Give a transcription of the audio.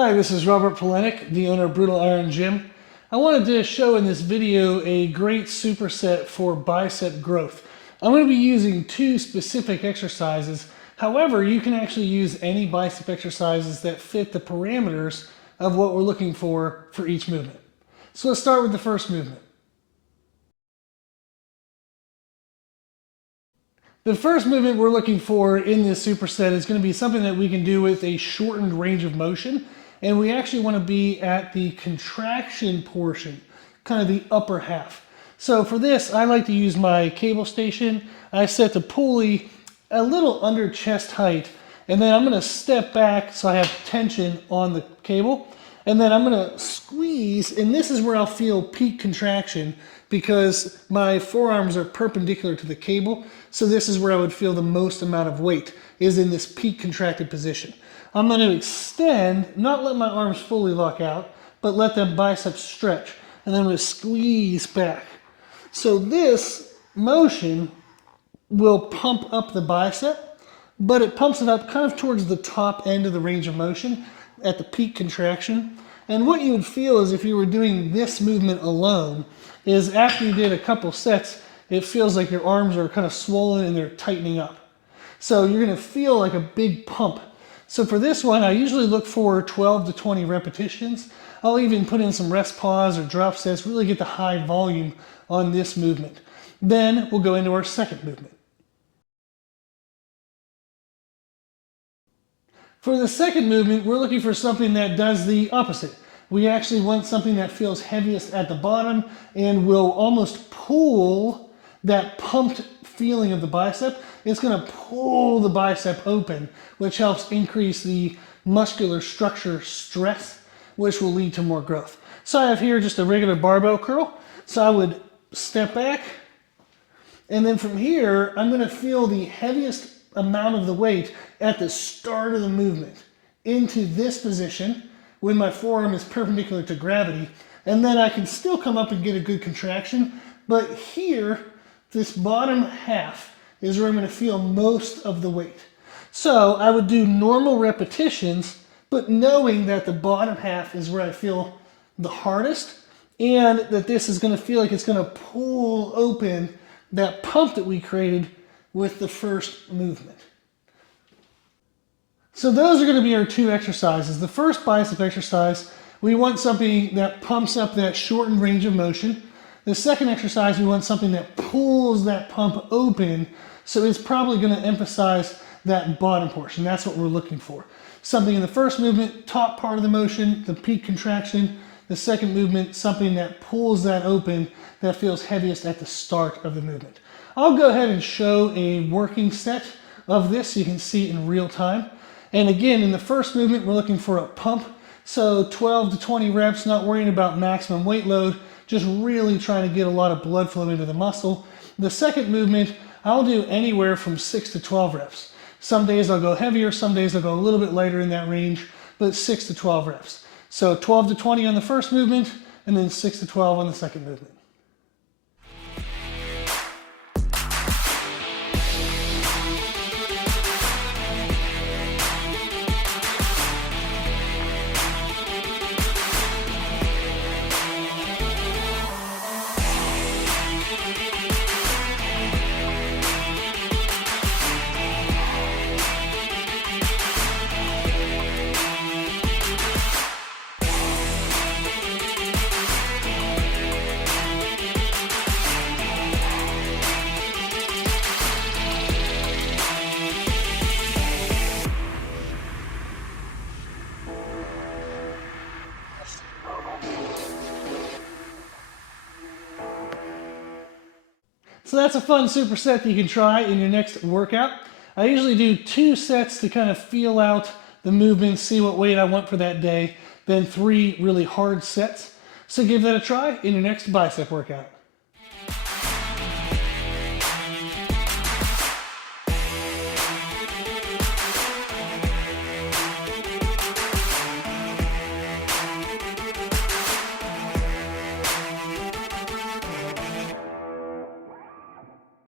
Hi, this is Robert Polenic, the owner of Brutal Iron Gym. I wanted to show in this video a great superset for bicep growth. I'm going to be using two specific exercises. However, you can actually use any bicep exercises that fit the parameters of what we're looking for each movement. So let's start with the first movement. The first movement we're looking for in this superset is going to be something that we can do with a shortened range of motion. And we actually want to be at the contraction portion, kind of the upper half. So for this, I like to use my cable station. I set the pulley a little under chest height, and then I'm going to step back so I have tension on the cable. And then I'm going to squeeze, and this is where I'll feel peak contraction because my forearms are perpendicular to the cable. So this is where I would feel the most amount of weight, is in this peak contracted position. I'm going to extend, not let my arms fully lock out, but let the biceps stretch. And then I'm going to squeeze back. So this motion will pump up the bicep, but it pumps it up kind of towards the top end of the range of motion at the peak contraction. And what you would feel is if you were doing this movement alone, is after you did a couple sets, it feels like your arms are kind of swollen and they're tightening up. So you're going to feel like a big pump. So for this one, I usually look for 12 to 20 repetitions. I'll even put in some rest pause or drop sets, really get the high volume on this movement. Then we'll go into our second movement. For the second movement, we're looking for something that does the opposite. We actually want something that feels heaviest at the bottom and will almost pull that pumped feeling of the bicep. It's going to pull the bicep open, which helps increase the muscular structure stress, which will lead to more growth. So I have here just a regular barbell curl. So I would step back, and then from here, I'm going to feel the heaviest amount of the weight at the start of the movement into this position when my forearm is perpendicular to gravity. And then I can still come up and get a good contraction, but here, this bottom half is where I'm going to feel most of the weight. So I would do normal repetitions, but knowing that the bottom half is where I feel the hardest, and that this is going to feel like it's going to pull open that pump that we created with the first movement. So those are going to be our two exercises. The first bicep exercise, we want something that pumps up that shortened range of motion. The second exercise, we want something that pulls that pump open, so it's probably going to emphasize that bottom portion. That's what we're looking for. Something in the first movement, top part of the motion, the peak contraction. The second movement, something that pulls that open, that feels heaviest at the start of the movement. I'll go ahead and show a working set of this so you can see it in real time. And again, in the first movement, we're looking for a pump. So 12 to 20 reps, not worrying about maximum weight load, just really trying to get a lot of blood flow into the muscle. The second movement, I'll do anywhere from 6 to 12 reps. Some days I'll go heavier, some days I'll go a little bit lighter in that range, but 6 to 12 reps. So 12 to 20 on the first movement, and then 6 to 12 on the second movement. So that's a fun superset that you can try in your next workout. I usually do 2 sets to kind of feel out the movement, see what weight I want for that day, then 3 really hard sets. So give that a try in your next bicep workout.